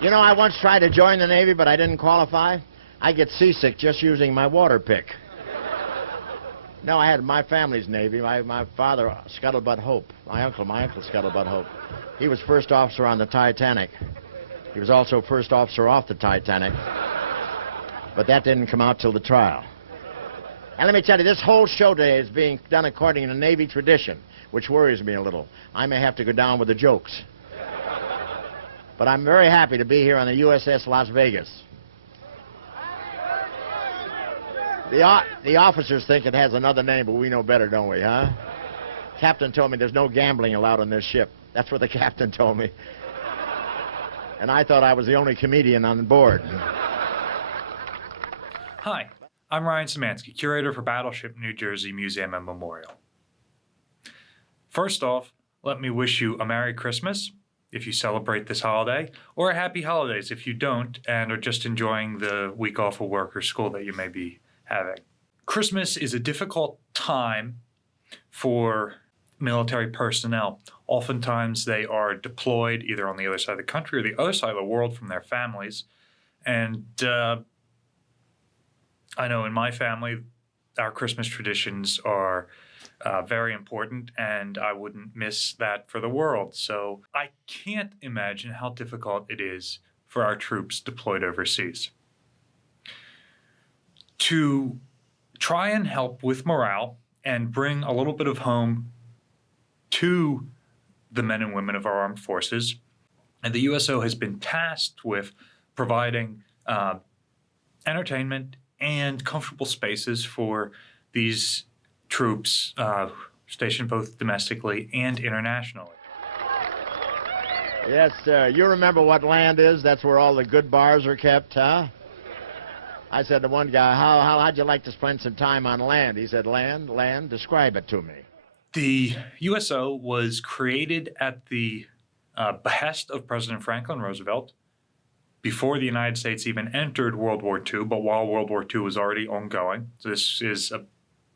You know, I once tried to join the Navy, but I didn't qualify. I get seasick just using my water pick. No, I had my family's Navy. My father, Scuttlebutt Hope. My uncle, Scuttlebutt Hope. He was first officer on the Titanic. He was also first officer off the Titanic. But that didn't come out till the trial. And let me tell you, this whole show today is being done according to Navy tradition, which worries me a little. I may have to go down with the jokes. But I'm very happy to be here on the USS Las Vegas. The officers think it has another name, but we know better, don't we, huh? Captain told me there's no gambling allowed on this ship. That's what the captain told me. And I thought I was the only comedian on board. Hi, I'm Ryan Szymanski, curator for Battleship New Jersey Museum and Memorial. First off, let me wish you a Merry Christmas if you celebrate this holiday, or a Happy Holidays if you don't and are just enjoying the week off of work or school that you may be having. Christmas is a difficult time for military personnel. Oftentimes they are deployed either on the other side of the country or the other side of the world from their families. And I know in my family, our Christmas traditions are very important, and I wouldn't miss that for the world. So I can't imagine how difficult it is for our troops deployed overseas. To try and help with morale and bring a little bit of home to the men and women of our armed forces, and the USO has been tasked with providing entertainment and comfortable spaces for these troops stationed both domestically and internationally. Yes, sir. You remember what land is? That's where all the good bars are kept, huh? I said to one guy, how'd you like to spend some time on land? He said, land, describe it to me. The USO was created at the behest of President Franklin Roosevelt before the United States even entered World War II, but while World War II was already ongoing. This is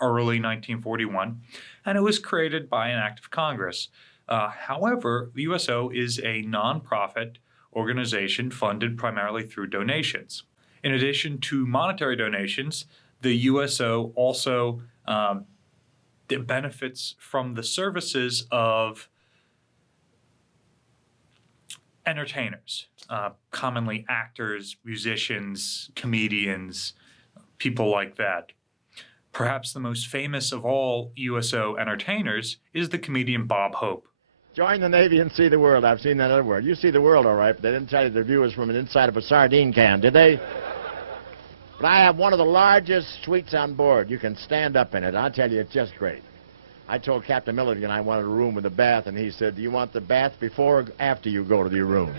early 1941, and it was created by an act of Congress. However, the USO is a nonprofit organization funded primarily through donations. In addition to monetary donations, the USO also benefits from the services of entertainers, commonly actors, musicians, comedians, people like that. Perhaps the most famous of all USO entertainers is the comedian Bob Hope. Join the Navy and see the world. I've seen that other word. You see the world, all right, but they didn't tell you the view was from the inside of a sardine can, did they? But I have one of the largest suites on board. You can stand up in it. I'll tell you, it's just great. I told Captain Milligan I wanted a room with a bath, and he said, do you want the bath before or after you go to your room?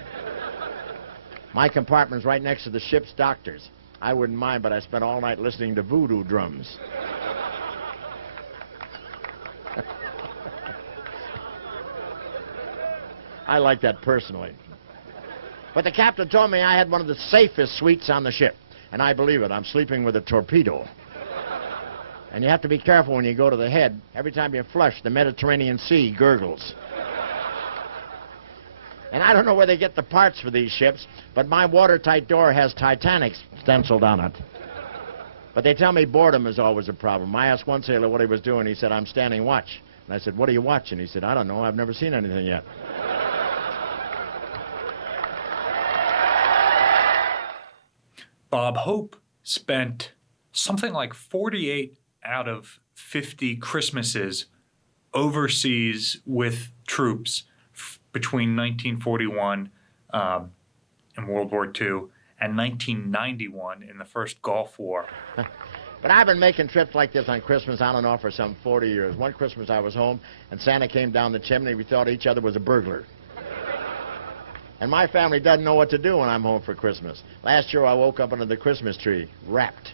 My compartment's right next to the ship's doctor's. I wouldn't mind, but I spent all night listening to voodoo drums. I like that personally. But the captain told me I had one of the safest suites on the ship. And I believe it. I'm sleeping with a torpedo. And you have to be careful when you go to the head. Every time you flush, the Mediterranean Sea gurgles. And I don't know where they get the parts for these ships, but my watertight door has Titanic stenciled on it. But they tell me boredom is always a problem. I asked one sailor what he was doing. He said, I'm standing watch. And I said, what are you watching? He said, I don't know. I've never seen anything yet. Bob Hope spent something like 48 out of 50 Christmases overseas with troops between 1941 in World War II and 1991 in the first Gulf War. But I've been making trips like this on Christmas on and off for some 40 years. One Christmas I was home, and Santa came down the chimney. We thought each other was a burglar. And my family doesn't know what to do when I'm home for Christmas. Last year I woke up under the Christmas tree, wrapped.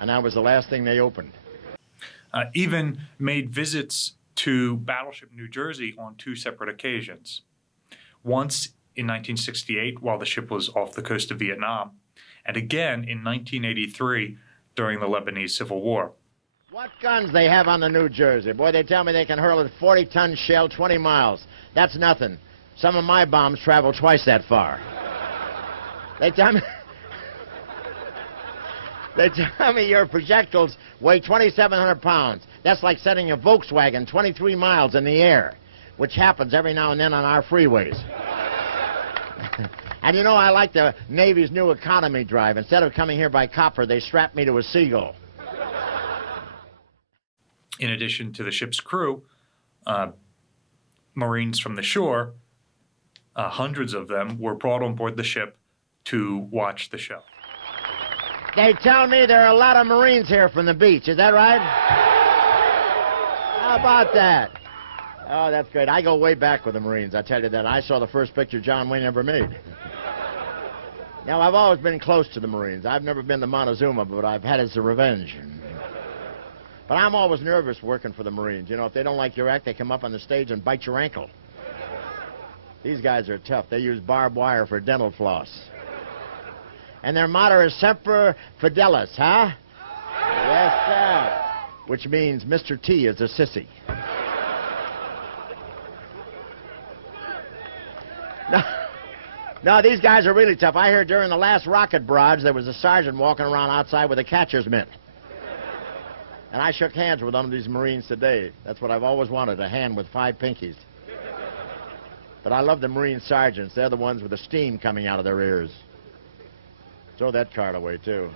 And that was the last thing they opened. Even made visits to Battleship New Jersey on 2 separate occasions. Once in 1968 while the ship was off the coast of Vietnam, and again in 1983 during the Lebanese Civil War. What guns they have on the New Jersey. Boy, they tell me they can hurl a 40-ton shell 20 miles. That's nothing. Some of my bombs travel twice that far. They tell me... They tell me your projectiles weigh 2,700 pounds. That's like sending a Volkswagen 23 miles in the air, which happens every now and then on our freeways. And you know, I like the Navy's new economy drive. Instead of coming here by copper, they strap me to a seagull. In addition to the ship's crew, Marines from the shore, hundreds of them, were brought on board the ship to watch the show. They tell me there are a lot of Marines here from the beach. Is that right? How about that? Oh, that's great. I go way back with the Marines, I tell you that. I saw the first picture John Wayne ever made. Now, I've always been close to the Marines. I've never been to Montezuma, but I've had his revenge. But I'm always nervous working for the Marines. You know, if they don't like your act, they come up on the stage and bite your ankle. These guys are tough. They use barbed wire for dental floss. And their motto is Semper Fidelis, huh? Yes, sir. Which means Mr. T is a sissy. No, these guys are really tough. I heard during the last rocket barrage there was a sergeant walking around outside with a catcher's mitt. And I shook hands with one of these Marines today. That's what I've always wanted, a hand with 5 pinkies. But I love the Marine sergeants. They're the ones with the steam coming out of their ears. Throw that card away, too.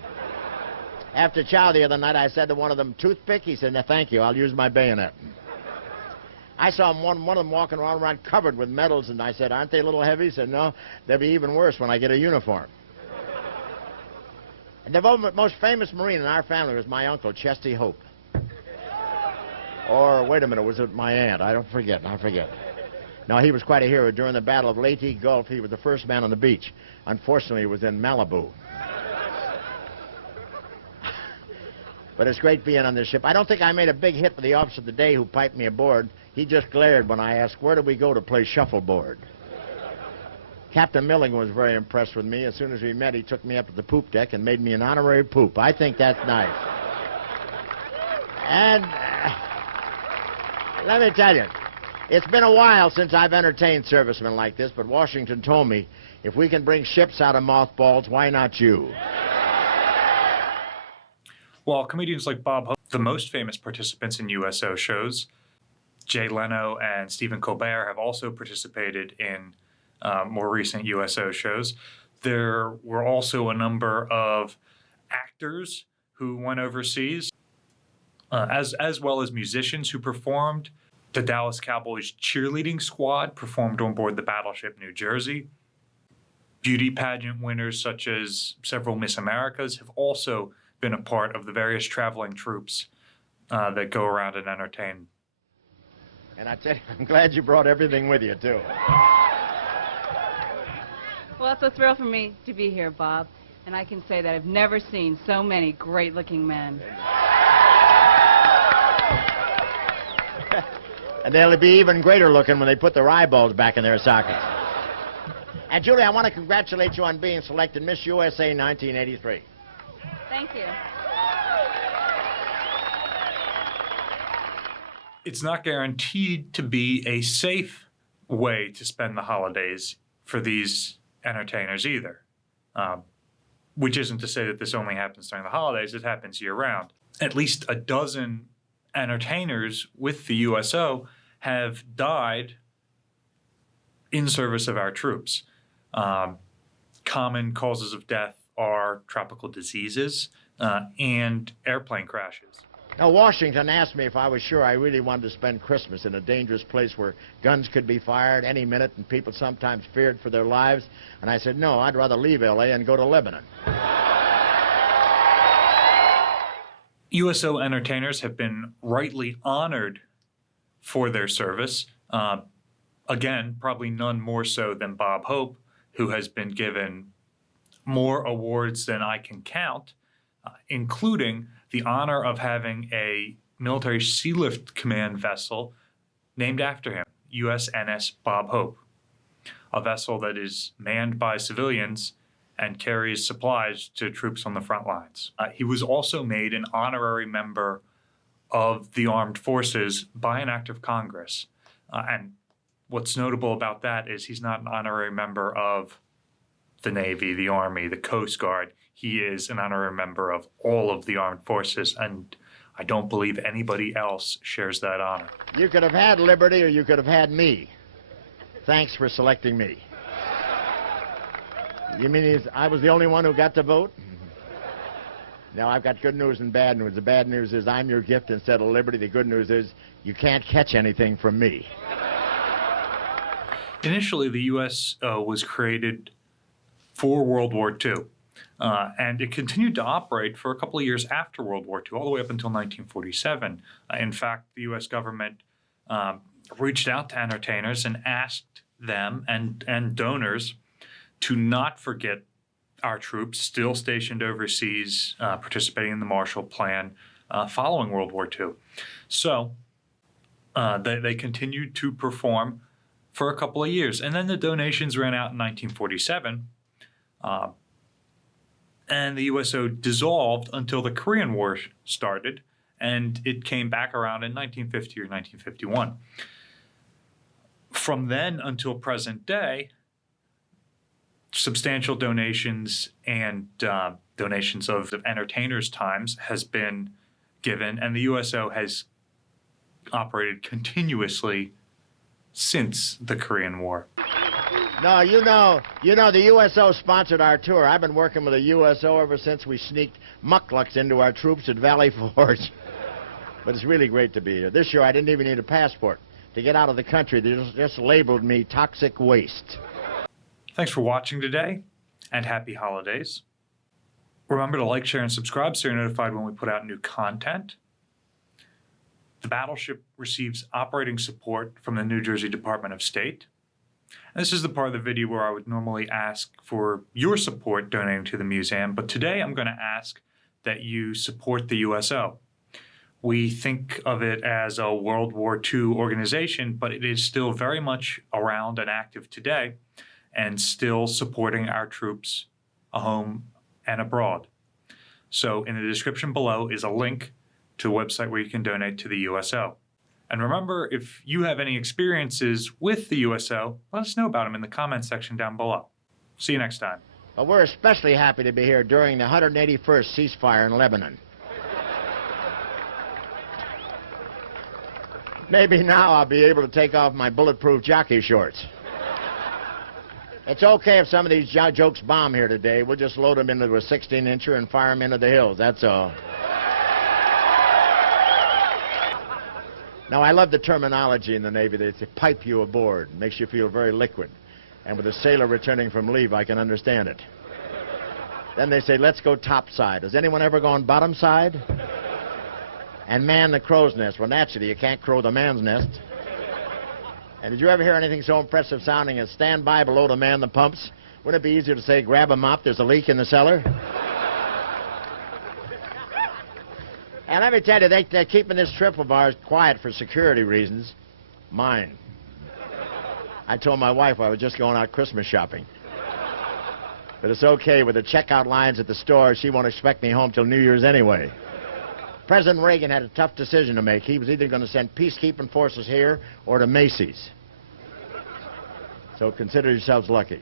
After chow the other night, I said to one of them, "Toothpick?" He said, "No, thank you. I'll use my bayonet." I saw one of them walking around covered with medals, and I said, "Aren't they a little heavy?" He said, "No, they'll be even worse when I get a uniform." And the most famous Marine in our family was my uncle, Chesty Hope. Or, wait a minute, was it my aunt? I forget. No, he was quite a hero. During the Battle of Leyte Gulf, he was the first man on the beach. Unfortunately, he was in Malibu. But it's great being on this ship. I don't think I made a big hit with the officer of the day who piped me aboard. He just glared when I asked, "Where do we go to play shuffleboard?" Captain Milling was very impressed with me. As soon as we met, he took me up to the poop deck and made me an honorary poop. I think that's nice. And let me tell you, it's been a while since I've entertained servicemen like this, but Washington told me, if we can bring ships out of mothballs, why not you? While comedians like Bob Hope, the most famous participants in USO shows, Jay Leno and Stephen Colbert have also participated in more recent USO shows. There were also a number of actors who went overseas, as well as musicians who performed. The Dallas Cowboys cheerleading squad performed on board the battleship New Jersey. Beauty pageant winners such as several Miss Americas have also been a part of the various traveling troops that go around and entertain. And I tell you, I'm glad you brought everything with you, too. Well, it's a thrill for me to be here, Bob. And I can say that I've never seen so many great-looking men. And they'll be even greater looking when they put their eyeballs back in their sockets. And, Julie, I want to congratulate you on being selected Miss USA 1983. Thank you. It's not guaranteed to be a safe way to spend the holidays for these entertainers either. Which isn't to say that this only happens during the holidays. It happens year-round. At least a dozen entertainers with the USO have died in service of our troops. Common causes of death are tropical diseases and airplane crashes. Now, Washington asked me if I was sure I really wanted to spend Christmas in a dangerous place where guns could be fired any minute and people sometimes feared for their lives. And I said, no, I'd rather leave L.A. and go to Lebanon. USO entertainers have been rightly honored for their service. Again, probably none more so than Bob Hope, who has been given more awards than I can count, including the honor of having a military sealift command vessel named after him, USNS Bob Hope, a vessel that is manned by civilians and carries supplies to troops on the front lines. He was also made an honorary member of the armed forces by an act of Congress. And what's notable about that is he's not an honorary member of the Navy, the Army, the Coast Guard. He is an honorary member of all of the armed forces, and I don't believe anybody else shares that honor. You could have had liberty or you could have had me. Thanks for selecting me. You mean I was the only one who got to vote? No, I've got good news and bad news. The bad news is I'm your gift instead of liberty. The good news is you can't catch anything from me. Initially, the USO was created for World War II, and it continued to operate for a couple of years after World War II, all the way up until 1947. In fact, the U.S. government reached out to entertainers and asked them and donors to not forget our troops still stationed overseas, participating in the Marshall Plan following World War II. So they continued to perform for a couple of years. And then the donations ran out in 1947, and the USO dissolved until the Korean War started, and it came back around in 1950 or 1951. From then until present day, substantial donations and donations of entertainers' times has been given, and the USO has operated continuously since the Korean War. No, you know, the USO sponsored our tour. I've been working with the USO ever since we sneaked mucklucks into our troops at Valley Forge. But it's really great to be here. This year I didn't even need a passport. To get out of the country, they just labeled me toxic waste. Thanks for watching today, and happy holidays. Remember to like, share, and subscribe so you're notified when we put out new content. The battleship receives operating support from the New Jersey Department of State. And this is the part of the video where I would normally ask for your support donating to the museum, but today I'm going to ask that you support the USO. We think of it as a World War II organization, but it is still very much around and active today, and still supporting our troops at home and abroad. So in the description below is a link to a website where you can donate to the USO. And remember, if you have any experiences with the USO, let us know about them in the comments section down below. See you next time. Well, we're especially happy to be here during the 181st ceasefire in Lebanon. Maybe now I'll be able to take off my bulletproof jockey shorts. It's okay if some of these jokes bomb here today. We'll just load them into a 16-incher and fire them into the hills, that's all. Now, I love the terminology in the Navy. They say, pipe you aboard. It makes you feel very liquid. And with a sailor returning from leave, I can understand it. Then they say, let's go topside. Has anyone ever gone bottom side? And man the crow's nest. Well, naturally, you can't crow the man's nest. And did you ever hear anything so impressive sounding as stand by below to man the pumps? Wouldn't it be easier to say, grab a mop, there's a leak in the cellar? And let me tell you, they're keeping this trip of ours quiet for security reasons. Mine. I told my wife I was just going out Christmas shopping. But it's okay. With the checkout lines at the store, she won't expect me home till New Year's anyway. President Reagan had a tough decision to make. He was either going to send peacekeeping forces here or to Macy's. So consider yourselves lucky.